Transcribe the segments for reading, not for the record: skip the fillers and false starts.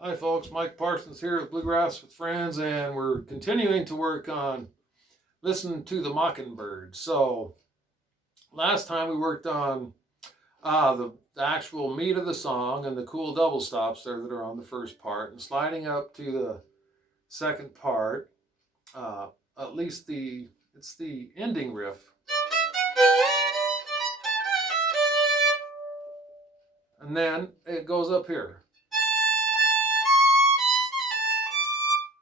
Hi folks, Mike Parsons here with Bluegrass with Friends, and we're continuing to work on listening to the Mockingbird. So last time we worked on the actual meat of the song and the cool double stops there that are on the first part, and sliding up to the second part, at least it's the ending riff. And then it goes up here.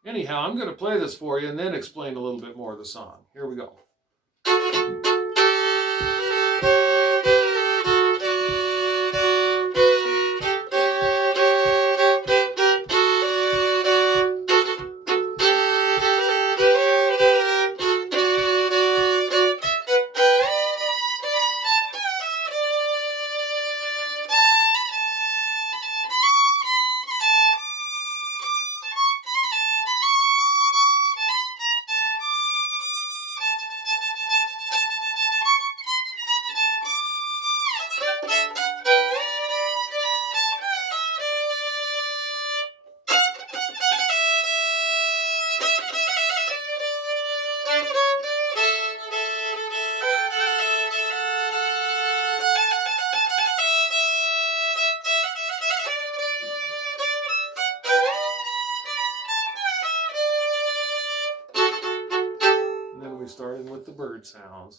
Anyhow, I'm going to play this for you and then explain a little bit more of the song. Here we go. Starting with the bird sounds.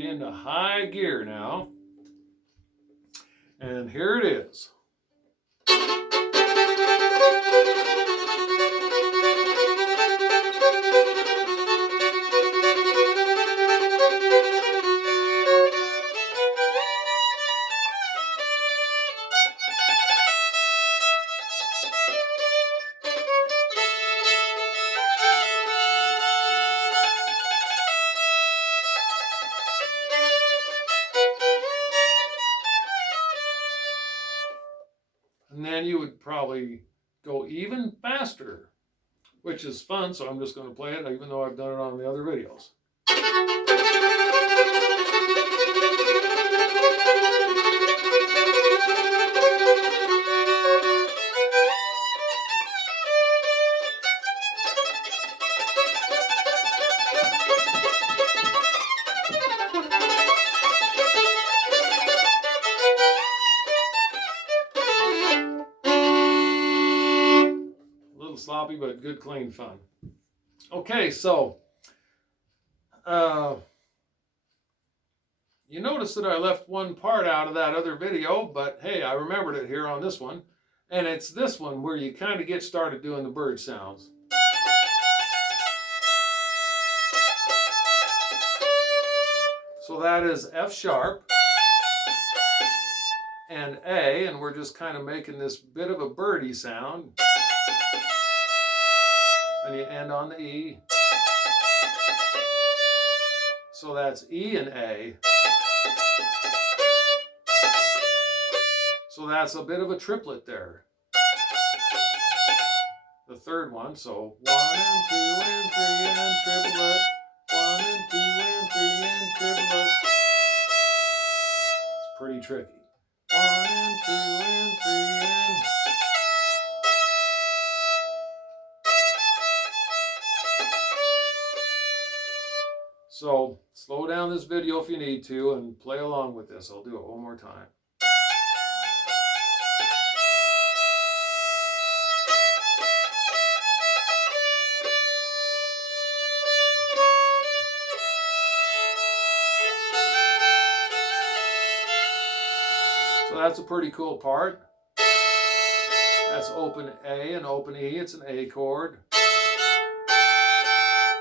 Into high gear now, and here it is. And then you would probably go even faster, which is fun, so I'm just going to play it, even though I've done it on the other videos. Sloppy, but good, clean fun. Okay, so you notice that I left one part out of that other video, but hey, I remembered it here on this one, and it's this one where you kind of get started doing the bird sounds. So that is F sharp and A, and we're just kind of making this bit of a birdie sound. And you end on the E. So that's E and A. So that's a bit of a triplet there. The third one, so 1 and 2 and 3 and triplet. 1 and 2 and 3 and triplet. It's pretty tricky. 1 and 2 and 3 and... So slow down this video if you need to and play along with this. I'll do it one more time. So that's a pretty cool part. That's open A and open E. It's an A chord.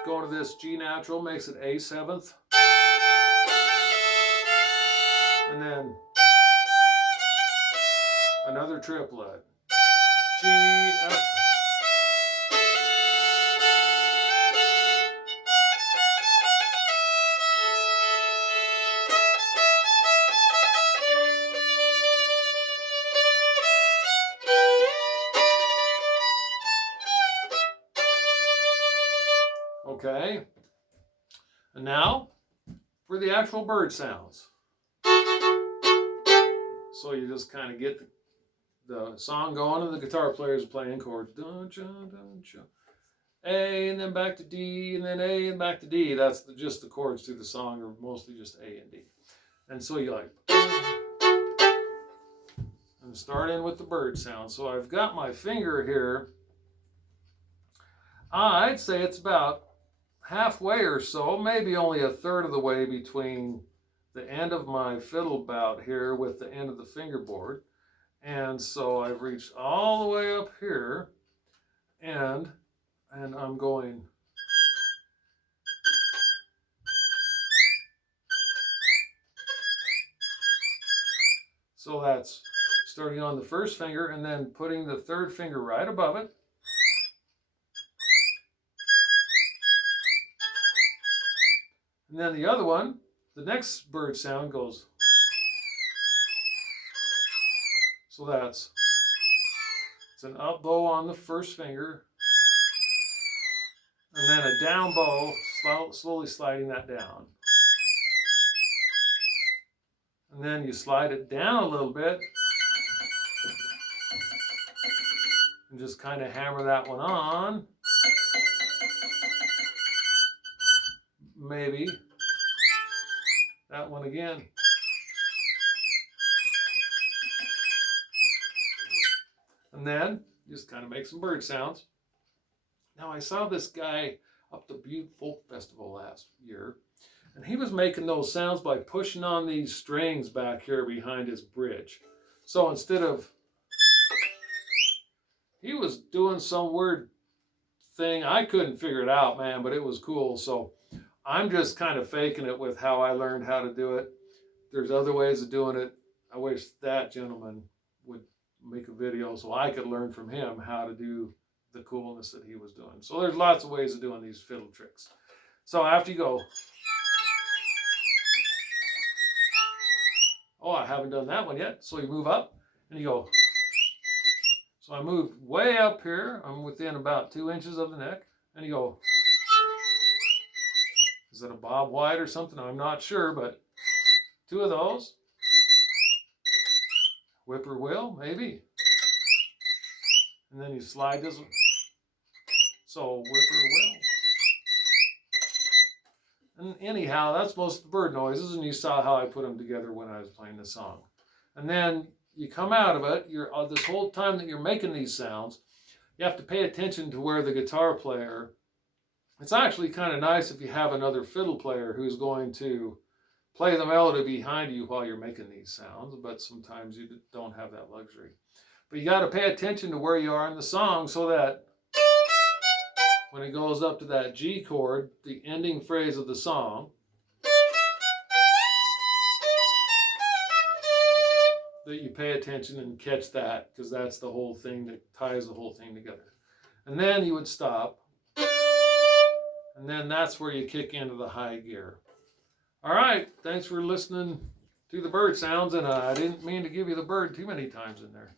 Going to this G natural makes it A seventh. And then another triplet. G, F. Okay, and now for the actual bird sounds. So you just kind of get the song going and the guitar player's playing chords. Dun, dun, dun, dun. A and then back to D and then A and back to D. That's just the chords through the song are mostly just A and D. And so you like, and start in with the bird sound. So I've got my finger here. I'd say it's about halfway or so, maybe only a third of the way between the end of my fiddle bout here with the end of the fingerboard. And so I've reached all the way up here and I'm going. So that's starting on the first finger and then putting the third finger right above it. And then the other one, the next bird sound goes. So it's an up bow on the first finger, and then a down bow, slowly sliding that down. And then you slide it down a little bit, and just kind of hammer that one on. Maybe that one again. And then just kind of make some bird sounds. Now I saw this guy up the Butte Folk Festival last year, and he was making those sounds by pushing on these strings back here behind his bridge. So instead of, he was doing some weird thing. I couldn't figure it out, man, but it was cool. So I'm just kind of faking it with how I learned how to do it. There's other ways of doing it. I wish that gentleman would make a video so I could learn from him how to do the coolness that he was doing. So there's lots of ways of doing these fiddle tricks. So after you go, oh, I haven't done that one yet. So you move up and you go. So I moved way up here. I'm within about 2 inches of the neck. And you go. Is that a Bob White or something? I'm not sure, but 2 of those. Whippoorwill, maybe. And then you slide this one. So whippoorwill. And anyhow, that's most of the bird noises, and you saw how I put them together when I was playing the song. And then you come out of it, this whole time that you're making these sounds, you have to pay attention to where the guitar player. It's actually kind of nice if you have another fiddle player who's going to play the melody behind you while you're making these sounds, but sometimes you don't have that luxury. But you got to pay attention to where you are in the song so that when it goes up to that G chord, the ending phrase of the song, that you pay attention and catch that, because that's the whole thing that ties the whole thing together. And then you would stop. And then that's where you kick into the high gear. All right, thanks for listening to the bird sounds, and I didn't mean to give you the bird too many times in there.